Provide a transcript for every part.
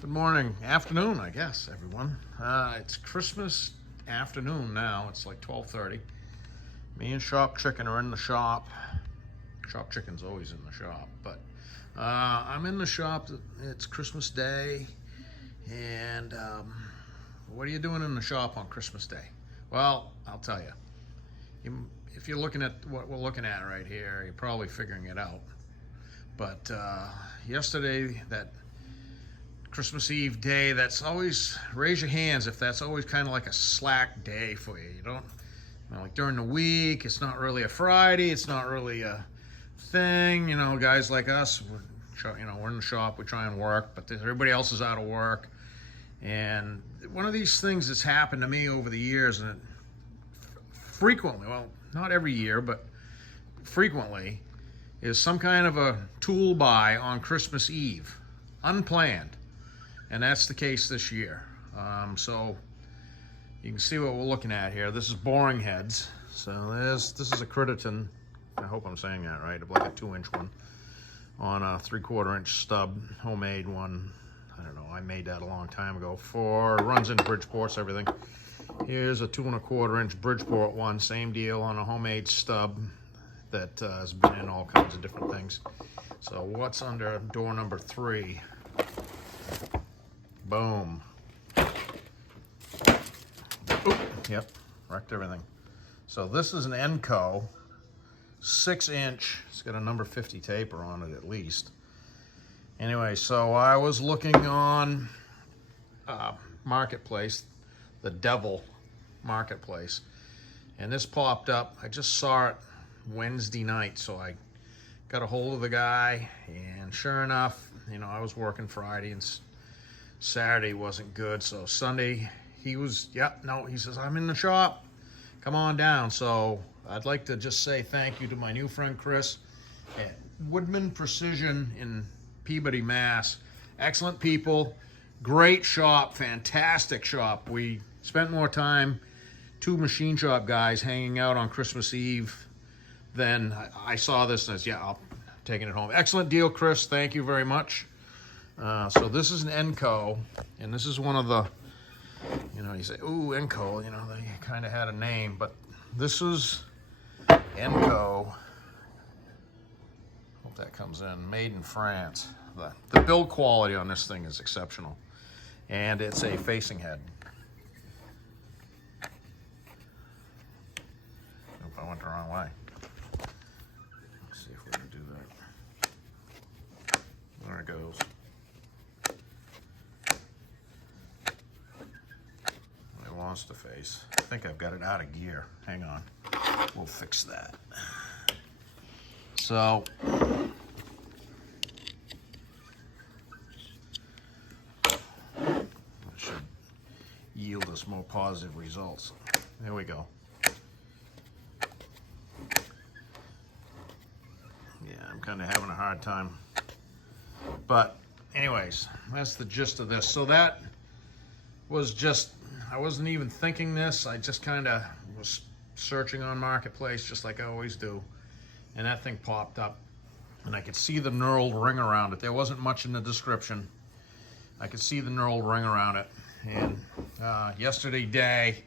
Good morning, afternoon, I guess, everyone. It's Christmas afternoon now. It's like 12:30. Me and Shop Chicken are in the shop. Shop Chicken's always in the shop, but I'm in the shop. It's Christmas Day, and what are you doing in the shop on Christmas Day? Well, I'll tell you. If you're looking at what we're looking at right here, you're probably figuring it out. But yesterday, that Christmas Eve day, that's always, raise your hands if that's always kind of like a slack day for you. You don't, like during the week, it's not really a Friday, it's not really a thing. Guys like us, we're in the shop, we try and work, but everybody else is out of work. And one of these things that's happened to me over the years, and frequently, well, not every year, but frequently, is some kind of a tool buy on Christmas Eve, unplanned. And that's the case this year. So you can see what we're looking at here. This is boring heads. So this is a Critterton. I hope I'm saying that right. Like a 2-inch one on a 3/4 inch stub, homemade one. I don't know. I made that a long time ago. Runs in Bridgeports, everything. Here's a 2 1/4 inch Bridgeport one. Same deal on a homemade stub that has been in all kinds of different things. So what's under door number 3? Boom. Oop, yep, wrecked everything. So this is an Enco, 6-inch. It's got a number 50 taper on it at least. Anyway, so I was looking on Marketplace, the Devil Marketplace, and this popped up. I just saw it Wednesday night, so I got a hold of the guy, and sure enough, I was working Friday and Saturday wasn't good, so Sunday he says, I'm in the shop, come on down. So I'd like to just say thank you to my new friend Chris at Woodman Precision in Peabody, Mass. Excellent people, great shop, fantastic shop. We spent more time, 2 machine shop guys, hanging out on Christmas Eve than I saw this and said, I'll taking it home. Excellent deal, Chris, thank you very much. So this is an Enco, and this is one of the, you say, ooh, Enco, they kind of had a name, but this is Enco. Hope that comes in. Made in France. The build quality on this thing is exceptional, and it's a facing head. Oop, I went the wrong way. Let's see if we can do that. There it goes. Wants to face. I think I've got it out of gear. Hang on. We'll fix that. So it should yield us more positive results. There we go. Yeah, I'm kind of having a hard time. But anyways, that's the gist of this. So that was just, I wasn't even thinking this. I just kind of was searching on Marketplace just like I always do. And that thing popped up. And I could see the knurled ring around it. There wasn't much in the description. I could see the knurled ring around it. And yesterday day,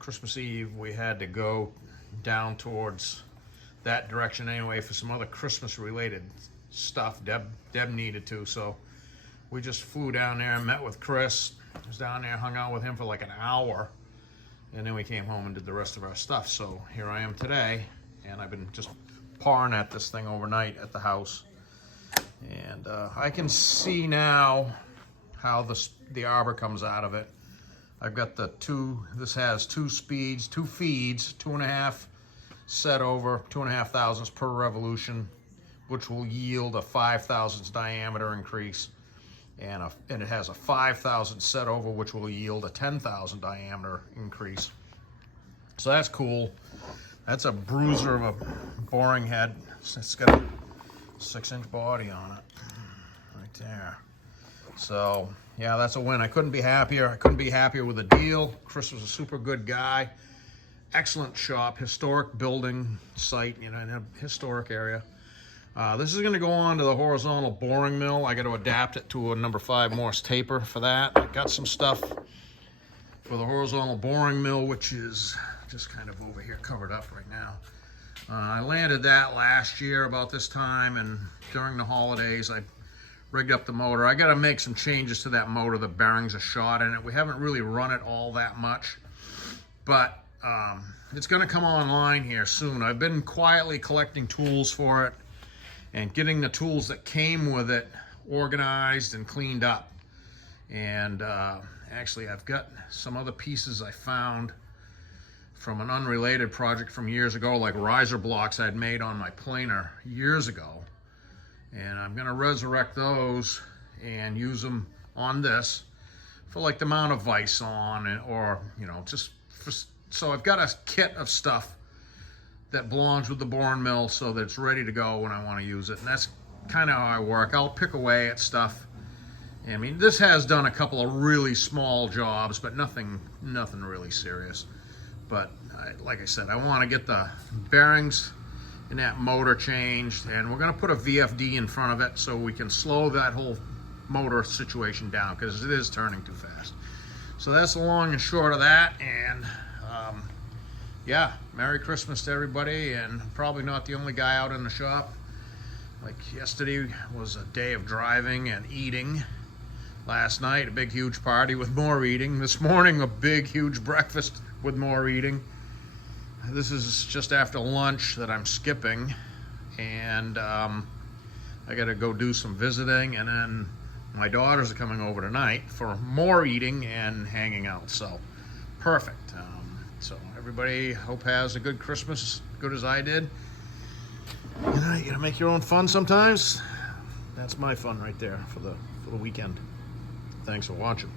Christmas Eve, we had to go down towards that direction anyway for some other Christmas related stuff. Deb needed to. So we just flew down there and met with Chris. I was down there, hung out with him for like an hour, and then we came home and did the rest of our stuff. So here I am today, and I've been just pawing at this thing overnight at the house. And I can see now how the arbor comes out of it. I've got this has 2 speeds, 2 feeds, 2.5 set over, 2.5 thousandths per revolution, which will yield a 5 thousandths diameter increase. And it has a 5,000 set over, which will yield a 10,000 diameter increase. So that's cool. That's a bruiser of a boring head. It's got a 6-inch body on it, right there. So yeah, that's a win. I couldn't be happier. I couldn't be happier with the deal. Chris was a super good guy. Excellent shop, historic building site, in a historic area. This is going to go on to the horizontal boring mill. I got to adapt it to a number 5 Morse taper for that. I got some stuff for the horizontal boring mill, which is just kind of over here covered up right now. I landed that last year about this time, and during the holidays I rigged up the motor. I got to make some changes to that motor. The bearings are shot in it. We haven't really run it all that much, but it's going to come online here soon. I've been quietly collecting tools for it and getting the tools that came with it organized and cleaned up. And actually, I've got some other pieces I found from an unrelated project from years ago, like riser blocks I'd made on my planer years ago. And I'm gonna resurrect those and use them on this for like the mount of vise on, or just for, so I've got a kit of stuff that belongs with the boring mill so that it's ready to go when I want to use it. And that's kind of how I work. I'll pick away at stuff. I mean, this has done a couple of really small jobs, but nothing really serious. But like I said, I want to get the bearings in that motor changed, and we're going to put a VFD in front of it so we can slow that whole motor situation down, because it is turning too fast. So that's the long and short of that. And yeah, Merry Christmas to everybody, and probably not the only guy out in the shop. Like yesterday was a day of driving and eating. Last night, a big huge party with more eating. This morning, a big huge breakfast with more eating. This is just after lunch that I'm skipping, and I gotta go do some visiting, and then my daughters are coming over tonight for more eating and hanging out. So perfect. So everybody, hope has a good Christmas, good as I did. You gotta make your own fun sometimes. That's my fun right there for the weekend. Thanks for watching.